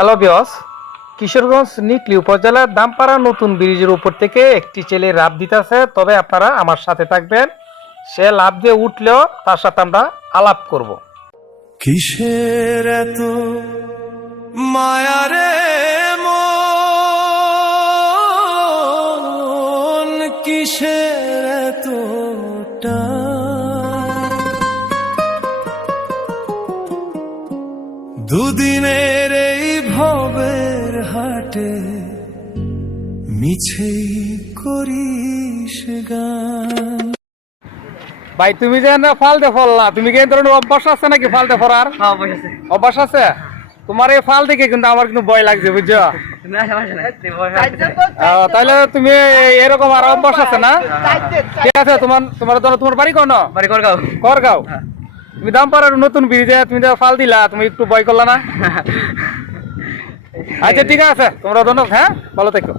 Hello বিয়স, কিশোরগঞ্জ নিকলি উপজেলার দামপাড়া নতুন ব্রিজের উপর থেকে একটি ছেলে লাফ দিতেছে। তবে আপনারা আমার সাথে থাকবেন, সে লাফ দিয়ে উঠলেও তার সাথে আমরা আলাপ করব। কিসের এত মায়ারে মন, কিসের এতটা দুদিনের এই ভবের হাটে মিছেই করিস গান। ভাই তুমি যে ফালতে ফললা, তুমি কি এই ধরনের অভ্যাস আছে নাকি ফালতে ফরার? অভ্যাস আছে তোমার? এই ফাল দেখে কিন্তু আমার কিন্তু ভয় লাগছে, বুঝছো? তাহলে তুমি এরকম আর অভ্যাস আছে না? ঠিক আছে, তোমার বাড়ি কোন? করগাঁও। তুমি দামপাড়ার নতুন ব্রিজে তুমি ফাল দিলা, তুমি একটু ভয় করলা না? আচ্ছা ঠিক আছে, তোমরা ধন্যবাদ। হ্যাঁ, ভালো থেকো।